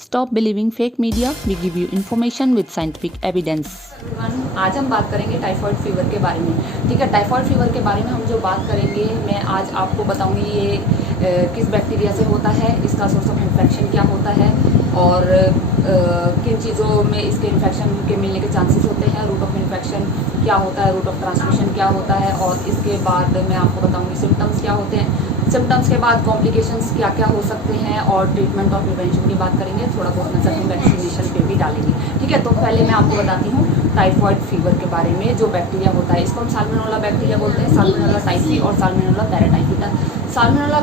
Stop believing fake media. We give you information with scientific evidence. आज हम बात करेंगे टाइफाइड फीवर के बारे में। ठीक है, टाइफाइड फीवर के बारे में हम जो बात करेंगे, मैं आज आपको बताऊंगी ये किस बैक्टीरिया से होता है, इसका सोर्स ऑफ इन्फेक्शन क्या होता है और किन चीज़ों में इसके इन्फेक्शन के मिलने के चांसेस होते हैं, रूट ऑफ इन्फेक्शन क्या होता है, रूट ऑफ ट्रांसमिशन क्या होता है और इसके बाद मैं आपको बताऊंगी सिम्टम्स क्या होते हैं। सिम्टम्स के बाद कॉम्प्लिकेशंस क्या क्या हो सकते हैं और ट्रीटमेंट और प्रिवेंशन की बात करेंगे। थोड़ा बहुत नजर हम वैक्सीनेशन पे भी डालेंगे। ठीक है, तो पहले मैं आपको बताती हूँ टाइफाइड फीवर के बारे में। जो बैक्टीरिया होता है इसको हम साल्मोनेला बैक्टीरिया बोलते हैं, साल्मोनेला टाइफी और साल्मोनेला पैराटाइफी। साल्मोनेला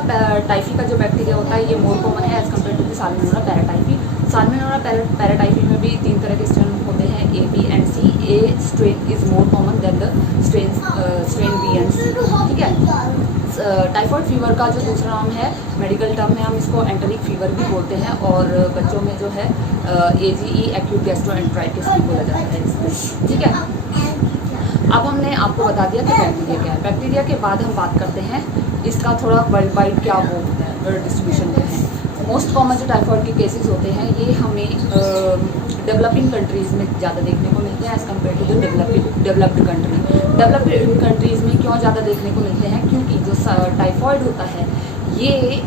टाइफी का जो बैक्टीरिया होता है ये मोर कॉमन है as compared to salmonella paratyphi. Salmonella paratyphi में भी 3 तरह के स्ट्रेन होते हैं, A, B and C. A strain is more common than the strain B and C. ठीक है, टाइफाइड फीवर का जो दूसरा नाम है, मेडिकल टर्म में हम इसको एंटेरिक फीवर भी बोलते हैं और बच्चों में जो है AGE एक्यूट गैस्ट्रोएंटेराइटिस भी बोला जाता है इसमें। ठीक है, अब हमने आपको बता दिया कि बैक्टीरिया क्या है। बैक्टीरिया के बाद हम बात करते हैं इसका थोड़ा वर्ल्ड वाइड क्या वो होता है, वर्ल्ड डिस्ट्रीब्यूशन क्या है। मोस्ट कॉमन जो टाइफाइड के केसेस होते हैं ये हमें डेवलपिंग कंट्रीज़ में ज़्यादा देखने को मिलते हैं as compare to the developed country. Developed countries में क्यों ज़्यादा देखने को मिलते हैं, क्योंकि जो टाइफाइड होता है ये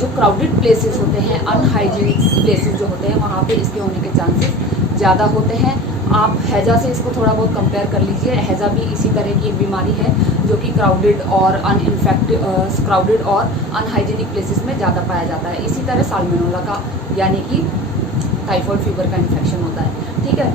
जो क्राउडेड प्लेसेस होते हैं, अनहाइजीनिक प्लेसेस जो होते हैं, वहाँ पे इसके होने के चांसेस ज़्यादा होते हैं। आप हैजा से इसको थोड़ा बहुत कंपेयर कर लीजिए। हैजा भी इसी तरह की एक बीमारी है जो कि क्राउडेड और क्राउडेड और अनहाइजीनिक प्लेसेस में ज़्यादा पाया जाता है। इसी तरह साल्मोनेला का यानी कि टाइफाइड फीवर का इन्फेक्शन होता है। ठीक है,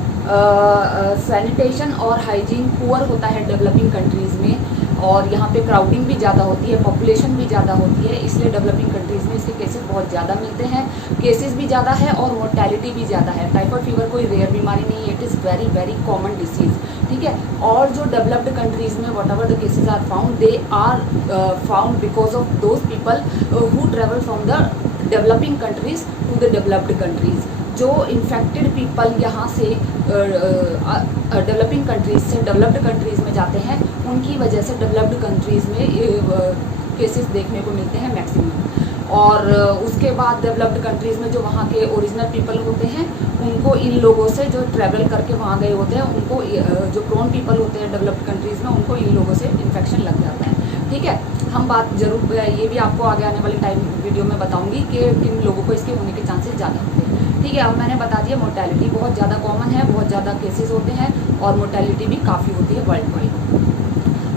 सैनिटेशन और हाइजीन पुअर होता है डेवलपिंग कंट्रीज़ में और यहाँ पे क्राउडिंग भी ज़्यादा होती है, पॉपुलेशन भी ज़्यादा होती है, इसलिए डेवलपिंग कंट्रीज़ में इसके केसेस बहुत ज़्यादा मिलते हैं। केसेस भी ज़्यादा है और मोर्टेलिटी भी ज़्यादा है। टाइफाइड फीवर कोई रेयर बीमारी नहीं है, it is very very common disease. ठीक है, और जो डेवलप्ड कंट्रीज़ में what ever the cases are found, they are found because of those people who travel from the developing countries to the developed countries. जो infected people यहाँ से developing countries से developed countries में जाते हैं, उनकी वजह से डेवलप्ड कंट्रीज़ में केसेस देखने को मिलते हैं मैक्सिमम। और उसके बाद डेवलप्ड कंट्रीज़ में जो वहाँ के ओरिजिनल पीपल होते हैं उनको इन लोगों से जो ट्रैवल करके वहाँ गए होते हैं उनको जो प्रोन पीपल होते हैं डेवलप्ड कंट्रीज़ में उनको इन लोगों से इन्फेक्शन लग जाता है। ठीक है, हम बात जरूर ये भी आपको आगे आने वाली टाइम वीडियो में बताऊँगी कि किन लोगों को इसके होने के चांसेस ज़्यादा होते हैं। ठीक है, अब मैंने बता दिया मोर्टेलिटी बहुत ज़्यादा कॉमन है, बहुत ज़्यादा केसेस होते हैं और मोर्टेलिटी भी काफ़ी होती है वर्ल्ड वाइड।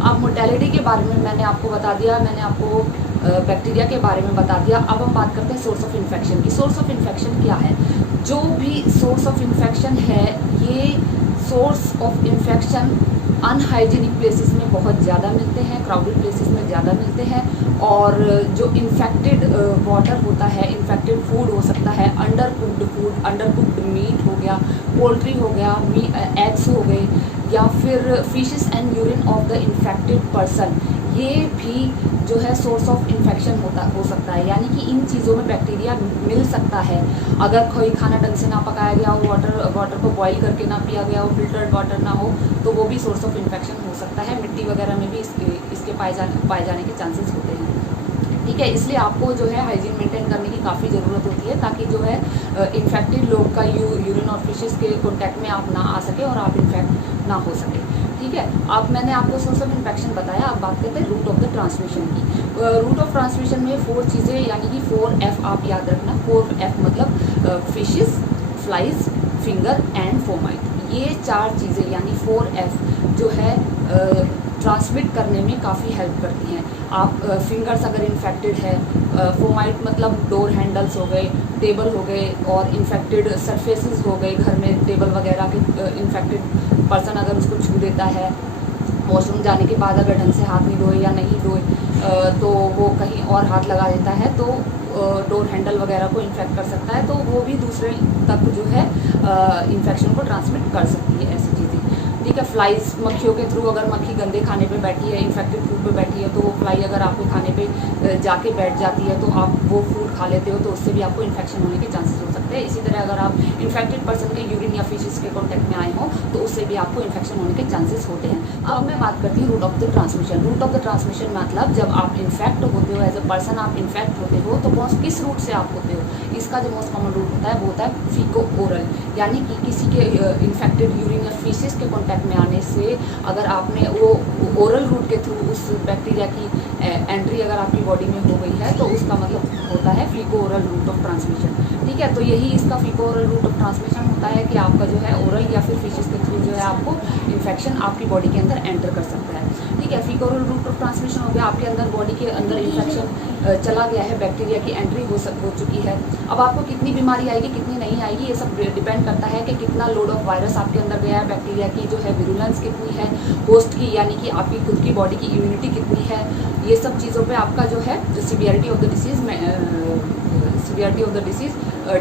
अब मोर्टेलिटी के बारे में मैंने आपको बता दिया, मैंने आपको बैक्टीरिया के बारे में बता दिया। अब हम बात करते हैं सोर्स ऑफ इन्फेक्शन की। सोर्स ऑफ इन्फेक्शन क्या है? जो भी सोर्स ऑफ इन्फेक्शन है ये source of infection unhygienic places में बहुत ज़्यादा मिलते हैं, क्राउडेड प्लेसेस में ज़्यादा मिलते हैं और जो इन्फेक्टेड वाटर होता है, इन्फेक्टेड फूड हो सकता है, under cooked food, under cooked meet हो गया, पोल्ट्री हो गया, एग्स हो गए या फिर fishes and urine of the infected person, ये भी जो है सोर्स ऑफ इन्फेक्शन हो सकता है। यानी कि इन चीज़ों में बैक्टीरिया मिल सकता है। अगर कोई खाना ढंग से ना पकाया गया हो, वाटर को बॉईल करके ना पिया गया हो, फिल्टर्ड वाटर ना हो, तो वो भी सोर्स ऑफ इन्फेक्शन हो सकता है। मिट्टी वगैरह में भी इसके पाए जाने के चांसेस होते हैं। ठीक है, इसलिए आपको जो है हाइजीन मेंटेन करने की काफ़ी ज़रूरत होती है ताकि जो है इन्फेक्टेड लोग का यूरिन और फिशेस के कॉन्टैक्ट में आप ना आ सके और आप इन्फेक्ट ना हो सके। ठीक है, अब मैंने आपको सोर्स ऑफ इन्फेक्शन बताया। अब बात करते हैं रूट ऑफ द ट्रांसमिशन की। रूट ऑफ ट्रांसमिशन में 4 चीज़ें यानी कि 4F आप याद रखना। 4F मतलब fishes, flies, finger and fomite. ये 4 चीज़ें यानी 4F जो है ट्रांसमिट करने में काफ़ी हेल्प करती हैं। आप फिंगर्स अगर इन्फेक्टेड है, फोमाइट मतलब डोर हैंडल्स हो गए, टेबल हो गए और इन्फेक्टेड सरफेसेस हो गए, घर में टेबल वगैरह के इन्फेक्टेड पर्सन अगर उसको छू देता है, वॉशरूम जाने के बाद अगर ढंग से हाथ नहीं धोए या नहीं धोए तो वो कहीं और हाथ लगा देता है तो डोर हैंडल वगैरह को इन्फेक्ट कर सकता है, तो वो भी दूसरे तक जो है इन्फेक्शन को ट्रांसमिट कर सकती है ऐसी चीज़ें। ठीक है, फ्लाइज मक्खियों के थ्रू, अगर मक्खी गंदे खाने पे बैठी है, इन्फेक्टेड फूड पे बैठी है, तो वो फ्लाई अगर आपके खाने पे जाके बैठ जाती है तो आप वो फूड खा लेते हो तो उससे भी आपको इन्फेक्शन होने के चांसेस हो सकते हैं। इसी तरह अगर आप इन्फेक्टेड पर्सन के यूरिन या फिशेस के कॉन्टैक्ट में आए हों तो उससे भी आपको इन्फेक्शन होने के चांसेस होते हैं। अब मैं बात करती हूँ root of the transmission. Root of the transmission मतलब जब आप इन्फेक्ट होते हो, एज अ पर्सन आप इन्फेक्ट होते हो तो किस रूट से आप होते हो, इसका जो मोस्ट कॉमन रूट होता है वो होता है फीको ओरल, यानी कि किसी के इन्फेक्टेड यूरिन या फीसिस के कांटेक्ट में आने से अगर आपने वो ओरल रूट के थ्रू उस बैक्टीरिया की एंट्री अगर आपकी बॉडी में हो गई है तो उसका मतलब होता है फीको ओरल रूट ऑफ ट्रांसमिशन। ठीक है, तो यही इसका फीको ओरल रूट ऑफ ट्रांसमिशन होता है कि आपका जो है ओरल या फिर फीसिस के थ्रू जो है आपको इन्फेक्शन आपकी बॉडी के अंदर एंटर कर सकता है। ठीक है, फीको ओरल रूट ऑफ ट्रांसमिशन हो गया, आपके अंदर बॉडी के अंदर इन्फेक्शन चला गया है, बैक्टीरिया की एंट्री हो चुकी है। अब आपको कितनी बीमारी आएगी कितनी नहीं आएगी ये सब डिपेंड करता है कि कितना लोड ऑफ वायरस आपके अंदर गया है, बैक्टीरिया की जो है विरुलेंस कितनी है, होस्ट की यानी कि आपकी खुद की बॉडी की इम्यूनिटी कितनी है, ये सब चीज़ों पे आपका जो है जो severity of the disease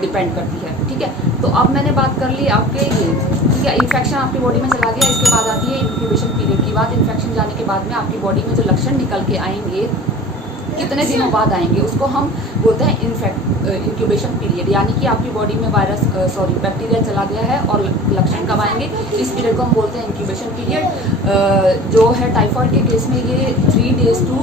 depend करती है। ठीक है, तो अब मैंने बात कर ली आपके ये, ठीक है, इन्फेक्शन आपकी बॉडी में चला गया, इसके बाद आती है इंक्यूबेशन पीरियड की बात। इन्फेक्शन जाने के बाद में आपकी बॉडी में जो लक्षण निकल के आएंगे कितने दिनों बाद आएंगे उसको हम बोलते हैं इंक्यूबेशन पीरियड, यानी कि आपकी बॉडी में बैक्टीरिया चला गया है और लक्षण कब आएंगे, इस पीरियड को हम बोलते हैं इंक्यूबेशन पीरियड। जो है टाइफाइड के केस में ये 3 डेज टू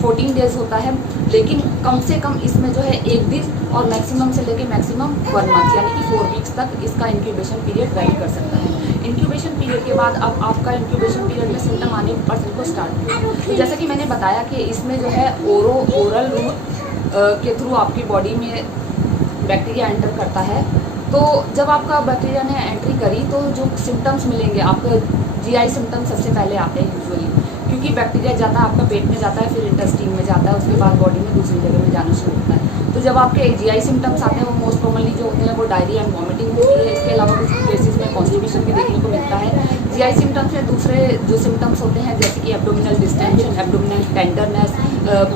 14 डेज होता है, लेकिन कम से कम इसमें जो है 1 दिन और मैक्सिमम से लेके मैक्सिमम 1 मंथ यानी कि 4 वीक्स तक इसका इंक्यूबेशन पीरियड वैरी कर सकता है। इंक्यूबेशन पीरियड के बाद अब आपका इंक्यूबेशन पीरियड में सिम्टम आने पर्सन को स्टार्ट हुआ, तो जैसा कि मैंने बताया कि इसमें जो है ओरल रूट के थ्रू आपकी बॉडी में बैक्टीरिया एंटर करता है। तो जब आपका बैक्टीरिया ने एंट्री करी तो जो सिम्टम्स मिलेंगे आपको जीआई सिम्टम्स सबसे पहले आते हैं यूजुअली, क्योंकि बैक्टीरिया जाता है आपका पेट में जाता है, फिर इंटेस्टाइन में जाता है, उसके बाद बॉडी में दूसरी जगह में जाना शुरू होता है। तो जब आपके जीआई सिम्टम्स आते हैं वो मोस्ट कॉमनली जो होते हैं वो डायरिया एंड वॉमिटिंग होती है। इसके अलावा कुछ केसेस में कॉन्स्टिपेशन भी देखने को मिलता है। जीआई सिम्टम्स में दूसरे जो सिम्टम्स होते हैं जैसे कि abdominal distension, abdominal tenderness,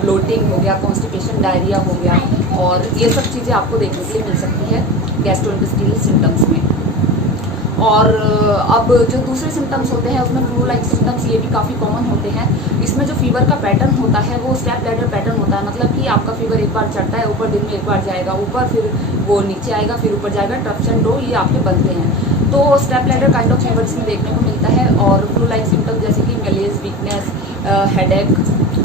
bloating हो गया, कॉन्स्टिपेशन, डायरिया हो गया, और ये सब चीज़ें आपको देखने के लिए मिल सकती है गैस्ट्रोइंटेस्टाइनल सिम्टम्स में। और अब जो दूसरे सिम्टम्स होते हैं उसमें फ्लू लाइक सिम्टम्स ये भी काफ़ी कॉमन होते हैं। इसमें जो फीवर का पैटर्न होता है वो स्टेप लैडर पैटर्न होता है, मतलब कि आपका फीवर एक बार चढ़ता है ऊपर, दिन में एक बार जाएगा ऊपर, फिर वो नीचे आएगा, फिर ऊपर जाएगा, ट्रप्स एंड ड्रो ये आपके बनते हैं। तो step ladder kind of fever इसमें देखने को मिलता है। और फ्लू लाइक सिम्टम्स जैसे कि मलेज, वीकनेस, हेडेक,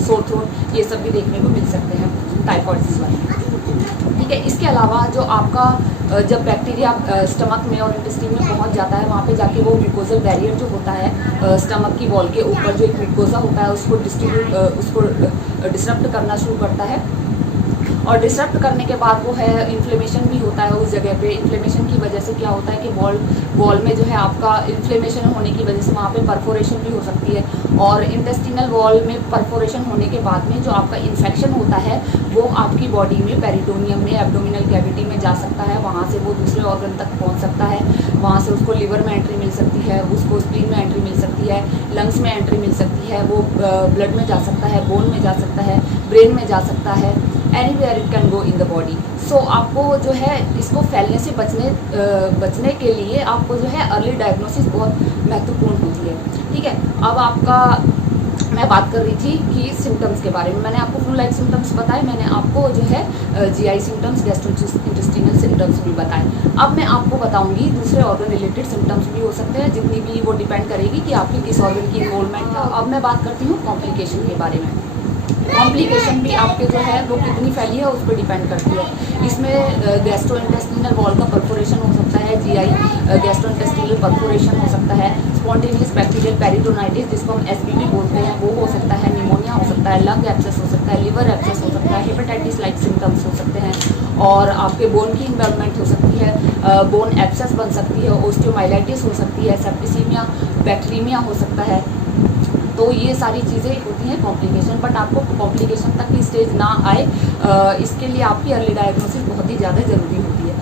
सोर थ्रोट ये सब भी देखने को मिल सकते हैं टाइफाइड फीवर। ठीक है, इसके अलावा जो आपका जब बैक्टीरिया स्टमक में और इंटेस्टाइन में पहुंच जाता है वहाँ पे जाके वो म्यूकोजल बैरियर जो होता है स्टमक की वॉल के ऊपर जो एक म्यूकोजा होता है उसको डिस्टर्ब करना शुरू करता है, और डिस्टर्ब करने के बाद वो है इन्फ्लेमेशन भी होता है उस जगह पे। इन्फ्लेमेशन की वजह से क्या होता है कि वॉल में जो है आपका इन्फ्लेमेशन होने की वजह से वहाँ पे परफोरेशन भी हो सकती है, और इंटेस्टिनल वॉल में परफोरेशन होने के बाद में जो आपका इन्फेक्शन होता है वो आपकी बॉडी में पेरिटोनियम में, एब्डोमिनल कैविटी में जा सकता है, वहाँ से वो दूसरे ऑर्गन तक पहुँच सकता है, वहाँ से उसको लिवर में एंट्री मिल सकती है, उसको स्प्लीन में एंट्री मिल सकती है, लंग्स में एंट्री मिल सकती है, वो ब्लड में जा सकता है, बोन में जा सकता है, ब्रेन में जा सकता है, anywhere it can go in the body. So आपको जो है इसको फैलने से बचने के लिए आपको जो है अर्ली डायग्नोसिस बहुत महत्वपूर्ण होती है। ठीक है, अब आपका मैं बात कर रही थी कि सिम्टम्स के बारे में, मैंने आपको फ्लू लाइक सिम्टम्स बताए, मैंने आपको जो है जीआई सिम्टम्स, गैस्ट्रोइंटेस्टाइनल सिम्टम्स भी बताए। अब मैं आपको बताऊंगी दूसरे ऑर्गन रिलेटेड सिम्टम्स भी हो सकते हैं, जितनी भी वो डिपेंड करेगी कि आपकी किस ऑर्गन की इन्वॉल्वमेंट है। अब मैं बात करती हूँ कॉम्प्लिकेशन के बारे में। कॉम्प्लिकेशन भी आपके जो है वो कितनी फैली है उस पर डिपेंड करती है। इसमें गैस्ट्रोइंटेस्टाइनल वॉल का परफोरेशन हो सकता है, जीआई गैस्ट्रोइंटेस्टाइनल परफोरेशन हो सकता है, स्पॉन्टेनियस बैक्टीरियल पेरिटोनाइटिस जिसको हम एसबीपी बोलते हैं वो हो सकता है, निमोनिया हो सकता है, लंग एब्सेस हो सकता है, लिवर एब्सेस हो सकता है, हेपेटाइटिस लाइक सिम्टम्स हो सकते हैं, और आपके बोन की इन्वॉल्वमेंट हो सकती है, बोन एब्सेस बन सकती है, ओस्टियोमाइलाइटिस हो सकती है, सेप्टिसीमिया, बैक्टीरिया हो सकता है। तो ये सारी चीज़ें होती हैं कॉम्प्लिकेशन, बट आपको कॉम्प्लिकेशन तक की स्टेज ना आए इसके लिए आपकी अर्ली डायग्नोसिस बहुत ही ज़्यादा ज़रूरी होती है।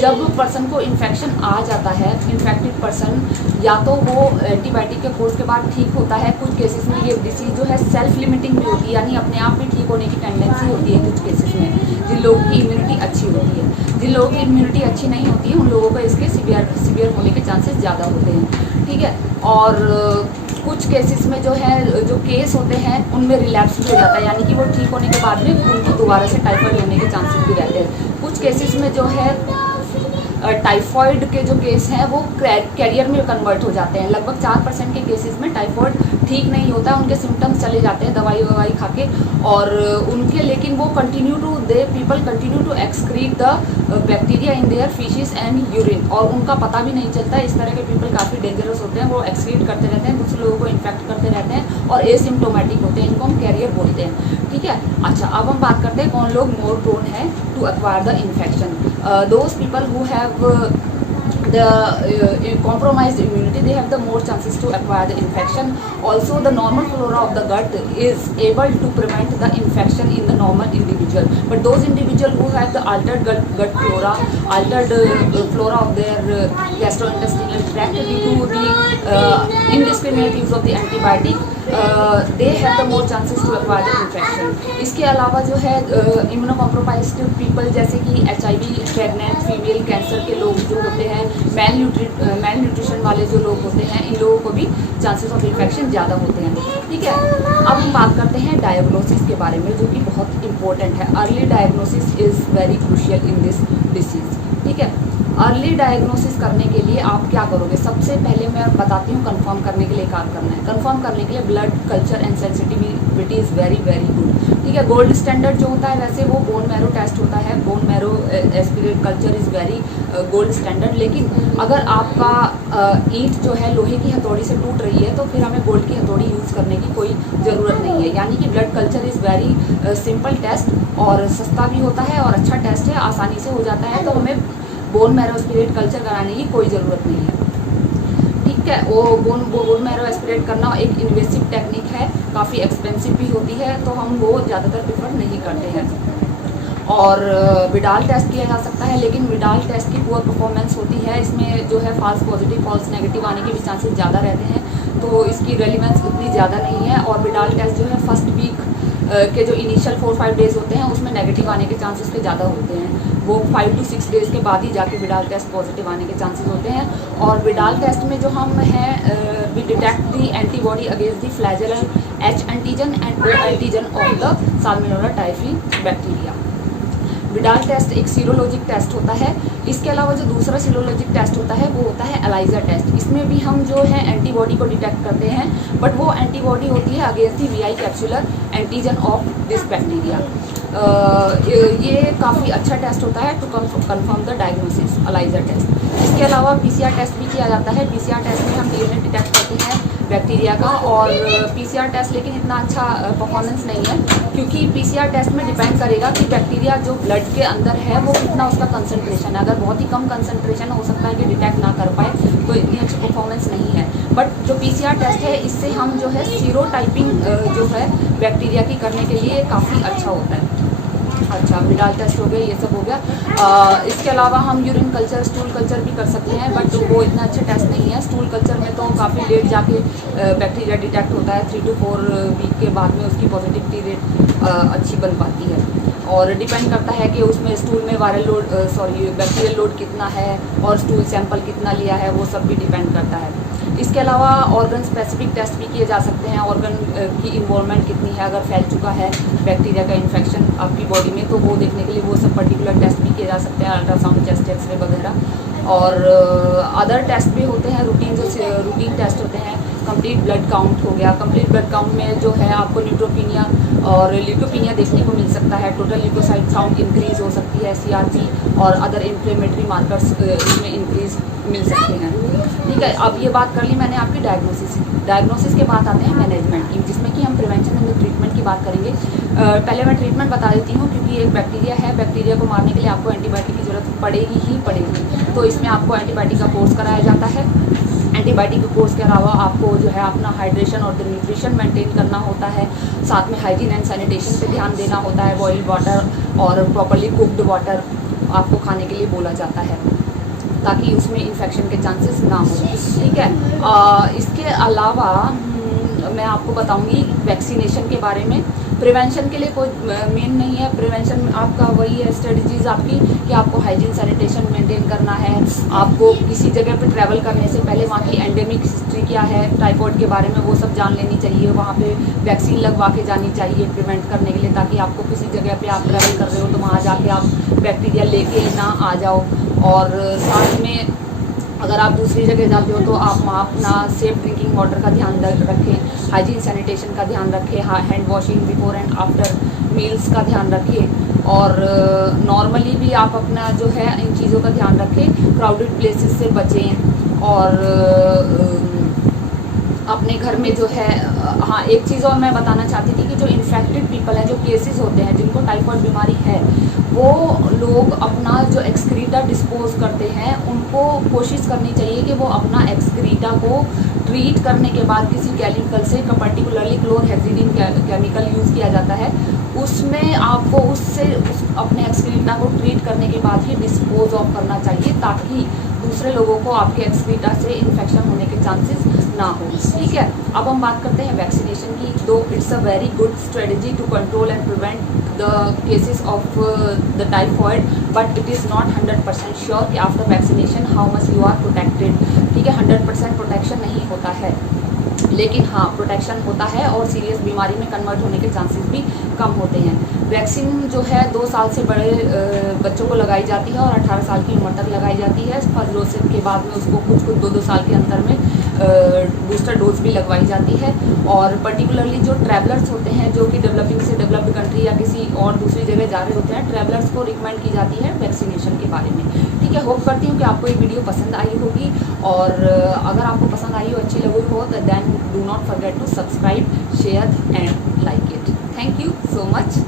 जब पर्सन को इन्फेक्शन आ जाता है, इन्फेक्टेड पर्सन या तो वो एंटीबायोटिक के कोर्स के बाद ठीक होता है, कुछ केसेस में ये डिसीज़ जो है सेल्फ लिमिटिंग भी होती है, यानी अपने आप भी ठीक होने की टेंडेंसी होती है कुछ केसेस में, जिन लोगों की इम्यूनिटी अच्छी होती है। जिन लोगों की इम्यूनिटी अच्छी नहीं होती है उन लोगों को इसके सीवियर होने के चांसेस ज़्यादा होते हैं। ठीक है, और कुछ केसेस में जो है जो केस होते हैं उनमें रिलैप्स भी हो जाता है, यानी कि वो ठीक होने के बाद में उनको दोबारा से टाइफाइड होने के चांसेस भी रहते हैं। कुछ केसेस में जो है टाइफॉइड के जो केस हैं वो कैरियर में कन्वर्ट हो जाते हैं। लगभग 4% के केसेस में टाइफॉइड ठीक नहीं होता है, उनके सिम्टम्स चले जाते हैं दवाई ववाई खा के, और उनके लेकिन वो people continue to excrete the bacteria in their faeces and urine, और उनका पता भी नहीं चलता है। इस तरह के पीपल काफ़ी डेंजरस होते हैं, वो एक्सक्रीट करते रहते हैं, दूसरे लोगों को इन्फेक्ट करते रहते हैं और एसिम्प्टोमेटिक होते हैं, इनको हम कैरियर बोलते हैं। ठीक है, अच्छा अब हम बात करते हैं कौन लोग मोर प्रोन है to acquire the infection. Those people who have the compromised immunity, they have the more chances to acquire the infection. Also the normal flora of the gut is able to prevent the infection in the normal individual, but those individual who have the altered gut flora, altered flora of their gastrointestinal tract due to the indiscriminate use of the antibiotic, they have the more chances to acquire the infection. इसके अलावा जो है immunocompromised people जैसे कि HIV, pregnant female, cancer के लोग जो होते हैं, मेल न्यूट्रिशन वाले जो लोग होते हैं, इन लोगों को भी चांसेस ऑफ इन्फेक्शन ज़्यादा होते हैं। ठीक है, अब हम बात करते हैं डायग्नोसिस के बारे में, जो कि बहुत इंपॉर्टेंट है। Early diagnosis is very crucial in this disease. ठीक है, अर्ली डायग्नोसिस करने के लिए आप क्या करोगे? सबसे पहले मैं बताती हूँ कंफर्म करने के लिए क्या करना है। कंफर्म करने के लिए blood culture and sensitivity is very very good. ठीक है, गोल्ड स्टैंडर्ड जो होता है वैसे वो बोन मैरो टेस्ट होता है, bone marrow aspirate culture is very gold standard. लेकिन अगर आपका ईंट जो है लोहे की हथौड़ी से टूट रही है तो फिर हमें गोल्ड की हथौड़ी यूज़ करने की कोई ज़रूरत नहीं है। यानी कि blood culture is very simple test और सस्ता भी होता है और अच्छा टेस्ट है, आसानी से हो जाता है, तो हमें बोन मैरो एस्पिरेट कल्चर कराने की कोई ज़रूरत नहीं है। ठीक है, वो बोन मैरो एस्पिरेट करना एक इन्वेसिव टेक्निक है, काफ़ी एक्सपेंसिव भी होती है, तो हम वो ज़्यादातर प्रेफर नहीं करते हैं। और विडाल टेस्ट किया जा सकता है, लेकिन विडाल टेस्ट की पुअर परफॉर्मेंस होती है, इसमें जो है फॉल्स पॉजिटिव फॉल्स नेगेटिव आने के भी चांसेस ज़्यादा रहते हैं, तो इसकी रेलिवेंस उतनी ज़्यादा नहीं है। और विडाल टेस्ट जो है फर्स्ट वीक के जो इनिशियल 4-5 डेज़ होते हैं उसमें नेगेटिव आने के चांसेस के ज़्यादा होते हैं, वो 5 to 6 डेज़ के बाद ही जाके विडाल टेस्ट पॉजिटिव आने के चांसेस होते हैं। और विडाल टेस्ट में जो हम हैं we detect the antibody against the flagellar H antigen and O antigen of the salmonella typhi bacteria. Widal test एक सीरोलॉजिक टेस्ट होता है। इसके अलावा जो दूसरा सीरोलॉजिक टेस्ट होता है वो होता है एलाइजा टेस्ट। इसमें भी हम जो है एंटीबॉडी को डिटेक्ट करते हैं, बट वो एंटीबॉडी होती है against the VI capsular antigen of this bacteria. ये काफ़ी अच्छा टेस्ट होता है to confirm the diagnosis, ELISA test. इसके अलावा PCR टेस्ट भी किया जाता है। PCR टेस्ट में हम DNA डिटेक्ट करते हैं बैक्टीरिया का, और PCR टेस्ट लेकिन इतना अच्छा परफॉर्मेंस नहीं है, क्योंकि PCR टेस्ट में डिपेंड करेगा कि बैक्टीरिया जो ब्लड के अंदर है वो कितना उसका कंसंट्रेशन है। अगर बहुत ही कम कंसंट्रेशन हो सकता है कि डिटेक्ट ना कर पाए, तो इतनी अच्छी परफॉर्मेंस नहीं है। बट जो PCR टेस्ट है इससे हम जो है सीरो टाइपिंग जो है बैक्टीरिया की करने के लिए काफ़ी अच्छा होता है। अच्छा, विडाल टेस्ट हो गया, ये सब हो गया। इसके अलावा हम यूरिन कल्चर, स्टूल कल्चर भी कर सकते हैं, बट वो इतना अच्छा टेस्ट नहीं है। स्टूल कल्चर में तो काफ़ी लेट जाके बैक्टीरिया डिटेक्ट होता है, 3 to 4 वीक के बाद में उसकी पॉजिटिविटी रेट अच्छी बन पाती है। और डिपेंड करता है कि उसमें स्टूल में वायरल लोड बैक्टीरियल लोड कितना है और स्टूल सैंपल कितना लिया है, वो सब भी डिपेंड करता है। इसके अलावा ऑर्गन स्पेसिफिक टेस्ट भी किए जा सकते हैं। ऑर्गन की इन्वॉल्वमेंट कितनी है, अगर फैल चुका है बैक्टीरिया का इन्फेक्शन आपकी बॉडी में, तो वो देखने के लिए वो सब पर्टिकुलर टेस्ट भी किए जा सकते हैं, अल्ट्रासाउंड, चेस्ट एक्सरे वगैरह। और अदर टेस्ट भी होते हैं, रूटीन टेस्ट होते हैं। कंप्लीट ब्लड काउंट हो गया, कंप्लीट ब्लड काउंट में जो है आपको न्यूट्रोपीनिया और ल्यूकोपीनिया देखने को मिल सकता है। टोटल ल्यूकोसाइट काउंट इंक्रीज हो सकती है, CRP और अदर इन्फ्लेमेटरी मार्कर्स इसमें इंक्रीज मिल सकते हैं। ठीक है, अब ये बात कर ली मैंने आपकी डायग्नोसिस के बाद आते हैं मैनेजमेंट की, जिसमें कि हम प्रिवेंशन एंड ट्रीटमेंट की बात करेंगे। पहले मैं ट्रीटमेंट बता देती हूँ, क्योंकि एक बैक्टीरिया है, बैक्टीरिया को मारने के लिए आपको एंटीबायोटिक की ज़रूरत पड़ेगी ही पड़ेगी, तो इसमें आपको एंटीबायोटिक का कोर्स कराया जाता है। एंटीबायोटिक के कोर्स के अलावा आपको जो है अपना हाइड्रेशन और न्यूट्रिशन मेंटेन करना होता है, साथ में हाइजीन एंड सैनिटेशन पे ध्यान देना होता है। बॉइल्ड वाटर और प्रॉपर्ली कुक्ड वाटर आपको खाने के लिए बोला जाता है, ताकि उसमें इन्फेक्शन के चांसेस ना हो। ठीक है, इसके अलावा मैं आपको बताऊंगी वैक्सीनेशन के बारे में। प्रिवेंशन के लिए कोई मेन नहीं है, प्रिवेंशन आपका वही है स्ट्रेटजीज आपकी कि आपको हाइजीन सैनिटेशन मेंटेन करना है। आपको किसी जगह पे ट्रैवल करने से पहले वहाँ की एंडेमिक हिस्ट्री क्या है, टाइफॉइड के बारे में वो सब जान लेनी चाहिए। वहाँ पे वैक्सीन लगवा के जानी चाहिए प्रिवेंट करने के लिए, ताकि आपको किसी जगह पे आप ट्रैवल कर रहे हो तो वहाँ जाके आप बैक्टीरिया लेके ना आ जाओ। और साथ में अगर आप दूसरी जगह जाते हो तो आप वहाँ अपना सेफ ड्रिंकिंग वाटर का ध्यान रखें, हाइजीन सैनिटेशन का ध्यान रखें, hand washing before and after meals का ध्यान रखें, और नॉर्मली भी आप अपना जो है इन चीज़ों का ध्यान रखें। क्राउडेड प्लेसेस से बचें, और अपने घर में जो है हाँ, एक चीज़ और मैं बताना चाहती थी कि जो इन्फेक्टेड पीपल हैं, जो केसेस होते हैं जिनको टाइफॉइड बीमारी है, वो लोग अपना जो एक्सक्रीटा डिस्पोज करते हैं, उनको कोशिश करनी चाहिए कि वो अपना एक्सक्रीटा को ट्रीट करने के बाद किसी केमिकल से, पर्टिकुलरली क्लोरहेक्सिडिन केमिकल यूज़ किया जाता है, उसमें आपको अपने एक्सक्रीटा को ट्रीट करने के बाद ही डिस्पोज ऑफ करना चाहिए, ताकि दूसरे लोगों को आपके एक्सक्रीटा से इन्फेक्शन होने के चांसेस ना हो। ठीक है, अब हम बात करते हैं वैक्सीनेशन की। Though it's a very good strategy to control and prevent the cases of the typhoid, but it is not 100% sure कि after vaccination how much you are protected. ठीक है, 100% प्रोटेक्शन नहीं होता है, लेकिन हाँ प्रोटेक्शन होता है, और सीरियस बीमारी में कन्वर्ट होने के चांसेस भी कम होते हैं। वैक्सीन जो है 2 साल से बड़े बच्चों को लगाई जाती है और 18 साल की उम्र तक लगाई जाती है। फर्स्ट डोज के बाद में उसको कुछ 2-2 साल के अंतर में बूस्टर डोज भी लगवाई जाती है। और पर्टिकुलरली जो ट्रैवलर्स होते हैं, जो कि डेवलपिंग से डेवलप्ड कंट्री या किसी और दूसरी जगह जा रहे होते हैं, ट्रैवलर्स को रिकमेंड की जाती है वैक्सीनेशन के बारे में। ठीक है, होप करती हूँ कि आपको ये वीडियो पसंद आई होगी, और अगर आपको पसंद आई हो, अच्छी लगी हो, तो then do not forget to subscribe, share and like it. Thank you so much.